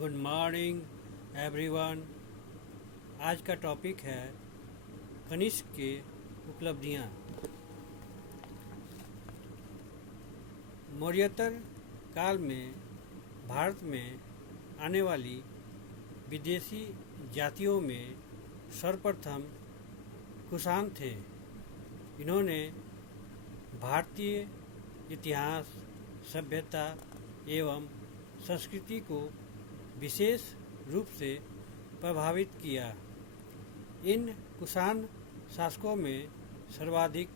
Good morning everyone. आज का topic है कनिष्क के उपलब्धियां। मौर्योत्तर काल में भारत में आने वाली विदेशी जातियों में सर्वप्रथम कुषाण थे। इन्होंने भारतीय इतिहास, सभ्यता एवं संस्कृति को विशेष रूप से प्रभावित किया। इन कुषाण शासकों में सर्वाधिक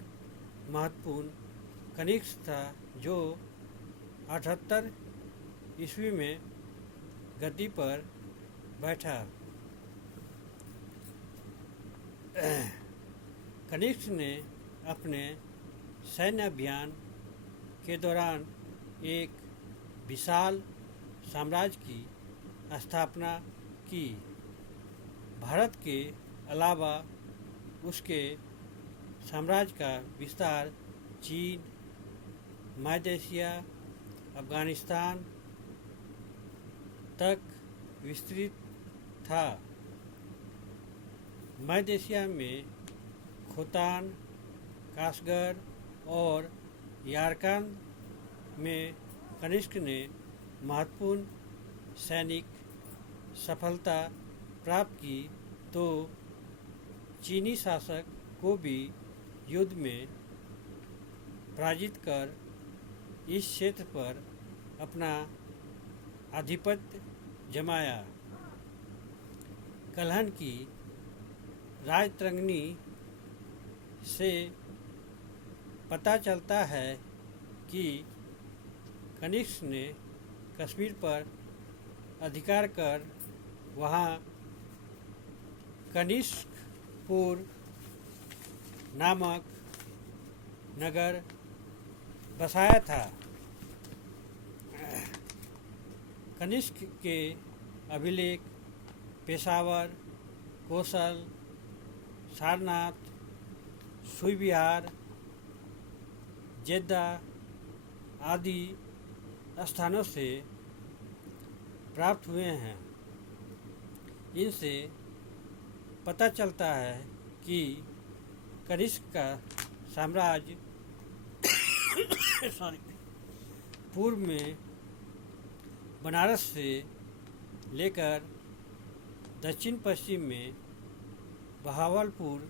महत्वपूर्ण कनिष्क था, जो 78 ईस्वी में गद्दी पर बैठा। कनिष्क ने अपने सैन्य अभियान के दौरान एक विशाल साम्राज्य की स्थापना की। भारत के अलावा उसके साम्राज्य का विस्तार चीन, मध्य एशिया, अफगानिस्तान तक विस्तृत था। मध्य एशिया में खोतान, कासगढ़ और यारकंद में कनिष्क ने महत्वपूर्ण सैनिक सफलता प्राप्त की, तो चीनी शासक को भी युद्ध में पराजित कर इस क्षेत्र पर अपना आधिपत्य जमाया। कल्हण की राजतरंगिणी से पता चलता है कि कनिष्क ने कश्मीर पर अधिकार कर वहाँ कनिष्कपुर नामक नगर बसाया था। कनिष्क के अभिलेख पेशावर, कौशल, सारनाथ, सुई विहार, जेद्दा आदि स्थानों से प्राप्त हुए हैं। इनसे पता चलता है कि कनिष्क का साम्राज्य पूर्व में बनारस से लेकर दक्षिण पश्चिम में बहावलपुर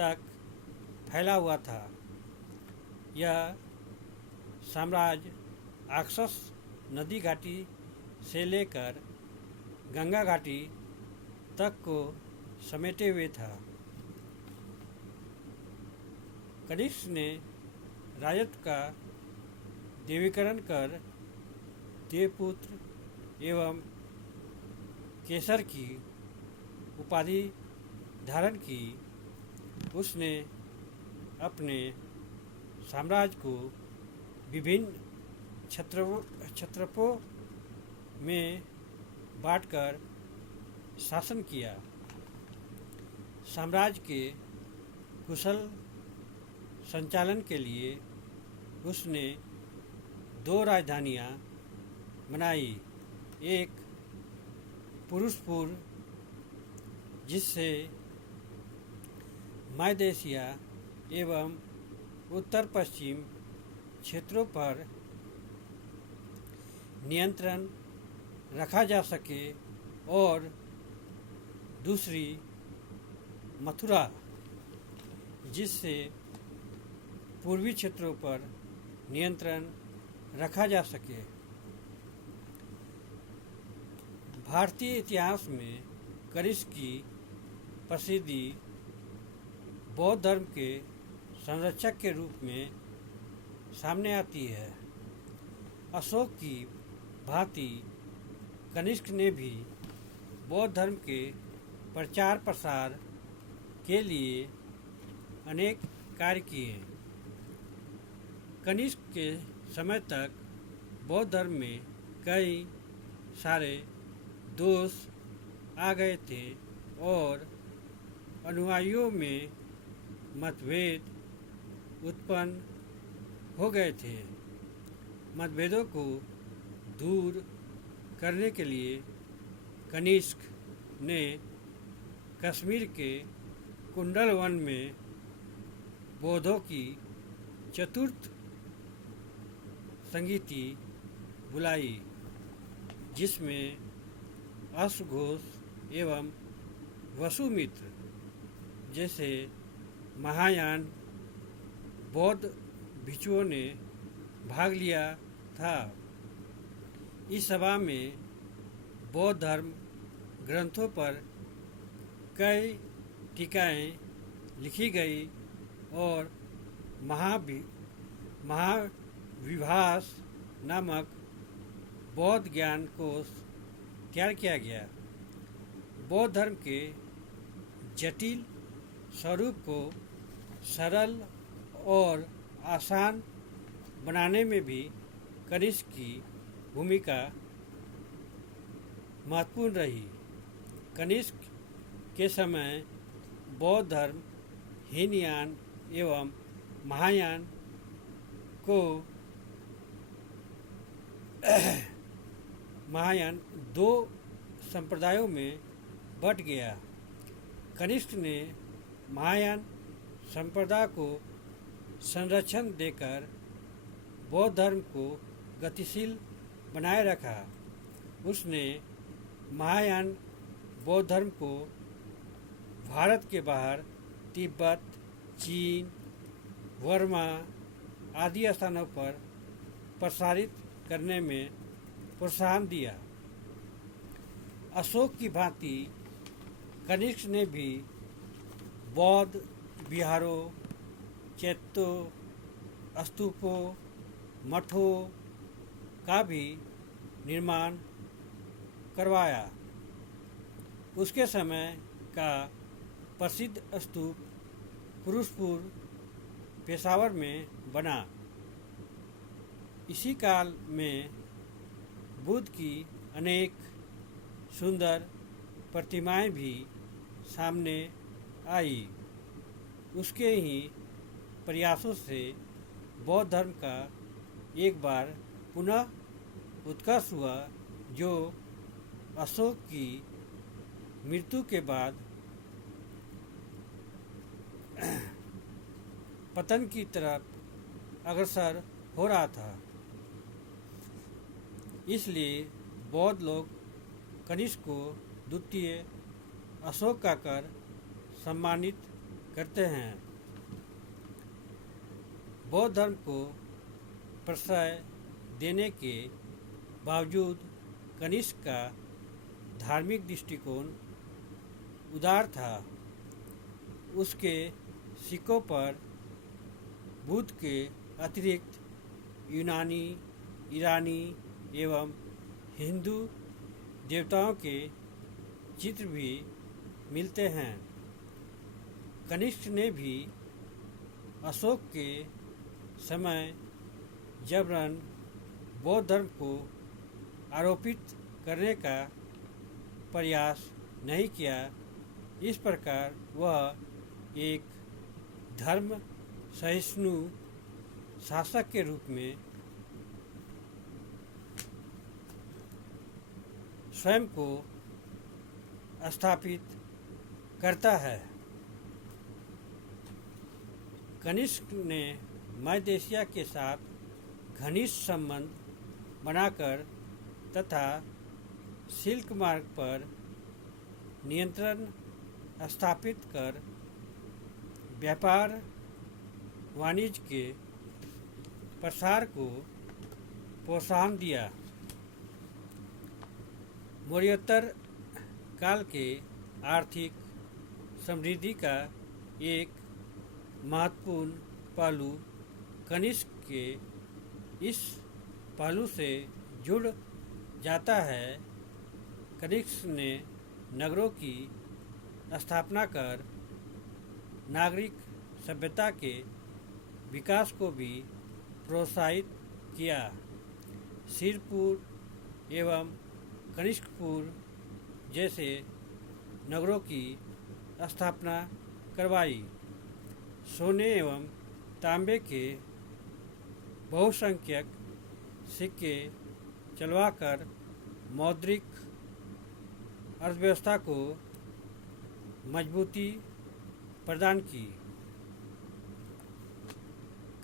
तक फैला हुआ था। यह साम्राज्य अक्सस नदी घाटी से लेकर गंगा घाटी तक को समेटे हुए था। कनिष्क ने राजत्व का देवीकरण कर देवपुत्र एवं केसर की उपाधि धारण की। उसने अपने साम्राज्य को विभिन्न क्षत्रपों में बांटकर शासन किया। साम्राज्य के कुशल संचालन के लिए उसने 2 राजधानियां बनाई। एक पुरुषपुर, जिससे मध्य एशिया एवं उत्तर पश्चिम क्षेत्रों पर नियंत्रण रखा जा सके, और दूसरी मथुरा, जिससे पूर्वी क्षेत्रों पर नियंत्रण रखा जा सके। भारतीय इतिहास में कनिष्क की प्रसिद्धि बौद्ध धर्म के संरक्षक के रूप में सामने आती है। अशोक की भांति कनिष्क ने भी बौद्ध धर्म के प्रचार प्रसार के लिए अनेक कार्य किए। कनिष्क के समय तक बौद्ध धर्म में कई सारे दोष आ गए थे और अनुयायियों में मतभेद उत्पन्न हो गए थे। मतभेदों को दूर करने के लिए कनिष्क ने कश्मीर के कुंडल वन में बौद्धों की चतुर्थ संगीति बुलाई, जिसमें अश्वघोष एवं वसुमित्र जैसे महायान बौद्ध भिक्षुओं ने भाग लिया था। इस सभा में बौद्ध धर्म ग्रंथों पर कई टीकाएँ लिखी गई और महाविभास नामक बौद्ध ज्ञान कोश तैयार किया गया। बौद्ध धर्म के जटिल स्वरूप को सरल और आसान बनाने में भी कनिष्क की भूमिका महत्वपूर्ण रही। कनिष्क के समय बौद्ध धर्म हीनयान एवं महायान को महायान दो संप्रदायों में बट गया। कनिष्क ने महायान संप्रदाय को संरक्षण देकर बौद्ध धर्म को गतिशील बनाए रखा। उसने महायान बौद्ध धर्म को भारत के बाहर तिब्बत, चीन, बर्मा आदि स्थानों पर प्रसारित करने में प्रोत्साहन दिया। अशोक की भांति कनिष्क ने भी बौद्ध विहारों, चैत्यों, स्तूपों, मठों का भी निर्माण करवाया। उसके समय का प्रसिद्ध स्तूप पुरुषपुर, पेशावर में बना। इसी काल में बुद्ध की अनेक सुंदर प्रतिमाएं भी सामने आई। उसके ही प्रयासों से बौद्ध धर्म का एक बार पुनः उत्कर्ष हुआ, जो अशोक की मृत्यु के बाद पतन की तरफ अग्रसर हो रहा था। इसलिए बौद्ध लोग कनिष्क को द्वितीय अशोक कहकर सम्मानित करते हैं। बौद्ध धर्म को प्रश्रय देने के बावजूद कनिष्क का धार्मिक दृष्टिकोण उदार था। उसके सिक्कों पर बुद्ध के अतिरिक्त यूनानी, ईरानी एवं हिंदू देवताओं के चित्र भी मिलते हैं। कनिष्क ने भी अशोक के समय जबरन बौद्ध धर्म को आरोपित करने का प्रयास नहीं किया। इस प्रकार वह एक धर्म सहिष्णु शासक के रूप में स्वयं को स्थापित करता है। कनिष्क ने मध्य एशिया के साथ घनिष्ठ संबंध बनाकर तथा सिल्क मार्ग पर नियंत्रण स्थापित कर व्यापार वाणिज्य के प्रसार को प्रोत्साहन दिया। मौर्योत्तर काल के आर्थिक समृद्धि का एक महत्वपूर्ण पहलू कनिष्क के इस पहलू से जुड़ जाता है। कनिष्क ने नगरों की स्थापना कर नागरिक सभ्यता के विकास को भी प्रोत्साहित किया। सिरपुर एवं कनिष्कपुर जैसे नगरों की स्थापना करवाई। सोने एवं तांबे के बहुसंख्यक सिक्के चलवाकर मौद्रिक अर्थव्यवस्था को मजबूती प्रदान की।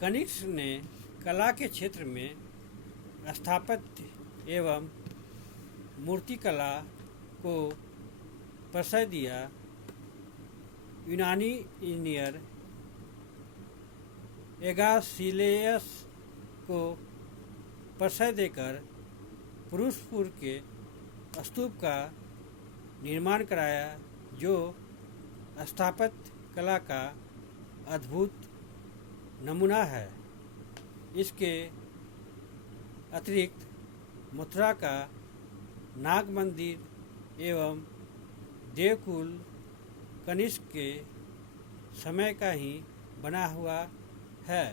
कनिष्क ने कला के क्षेत्र में स्थापत्य एवं मूर्तिकला को प्रश्रय दिया। यूनानी इंजीनियर एगासिलेयस को प्रश्रय देकर पुरुषपुर के स्तूप का निर्माण कराया, जो स्थापत्य कला का अद्भुत नमूना है। इसके अतिरिक्त मथुरा का नाग मंदिर एवं देवकुल कनिष्क के समय का ही बना हुआ है।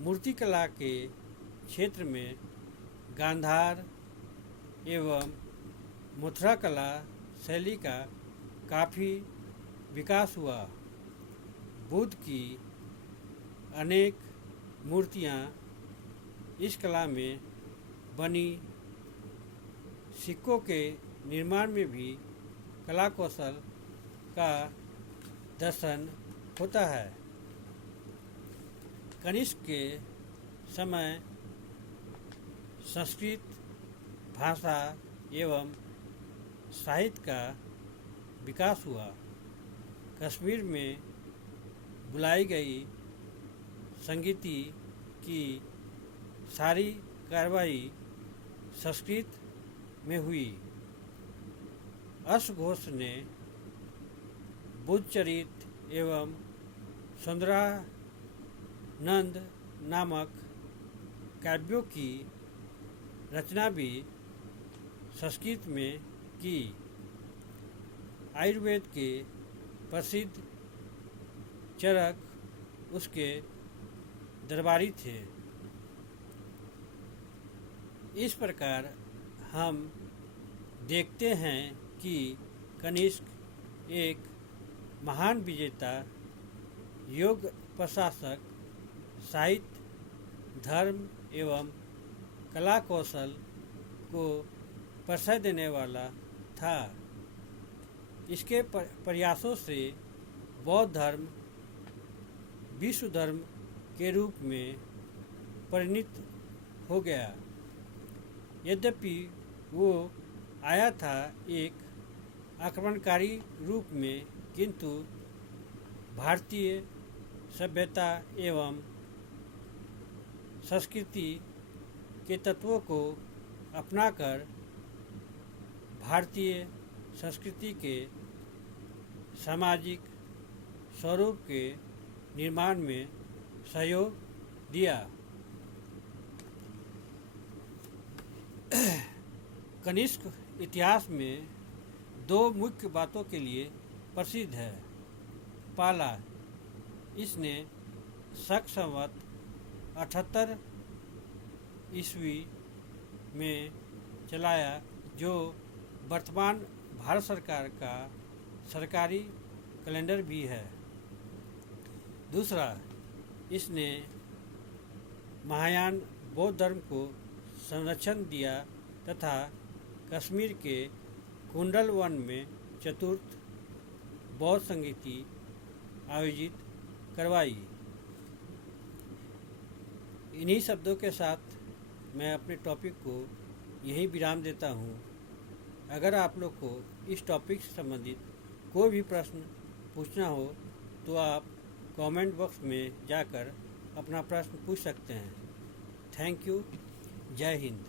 मूर्तिकला के क्षेत्र में गांधार एवं मथुरा कला शैली का काफ़ी विकास हुआ। बुद्ध की अनेक मूर्तियाँ इस कला में बनी। सिक्कों के निर्माण में भी कला कौशल का दर्शन होता है। कनिष्क के समय संस्कृत भाषा एवं साहित्य का विकास हुआ। कश्मीर में बुलाई गई संगीति की सारी कार्रवाई संस्कृत में हुई। अश्वघोष ने बुद्धचरित एवं सुंदरानंद नामक काव्यों की रचना भी संस्कृत में की। आयुर्वेद के प्रसिद्ध चरक उसके दरबारी थे। इस प्रकार हम देखते हैं कि कनिष्क एक महान विजेता, योग प्रशासक, साहित्य, धर्म एवं कला कौशल को प्रश्रय देने वाला था। इसके प्रयासों से बौद्ध धर्म विश्व धर्म के रूप में परिणत हो गया। यद्यपि वो आया था एक आक्रमणकारी रूप में, किंतु भारतीय सभ्यता एवं संस्कृति के तत्वों को अपनाकर भारतीय संस्कृति के सामाजिक स्वरूप के निर्माण में सहयोग दिया। कनिष्क इतिहास में दो मुख्य बातों के लिए प्रसिद्ध है। पहला, इसने शक संवत 78 ईस्वी में चलाया, जो वर्तमान भारत सरकार का सरकारी कैलेंडर भी है। दूसरा, इसने महायान बौद्ध धर्म को संरक्षण दिया तथा कश्मीर के कुंडल वन में चतुर्थ बौद्ध संगीति आयोजित करवाई। इन्हीं शब्दों के साथ मैं अपने टॉपिक को यहीं विराम देता हूँ। अगर आप लोग को इस टॉपिक से संबंधित कोई भी प्रश्न पूछना हो तो आप कमेंट बॉक्स में जाकर अपना प्रश्न पूछ सकते हैं। Thank you. जय हिंद।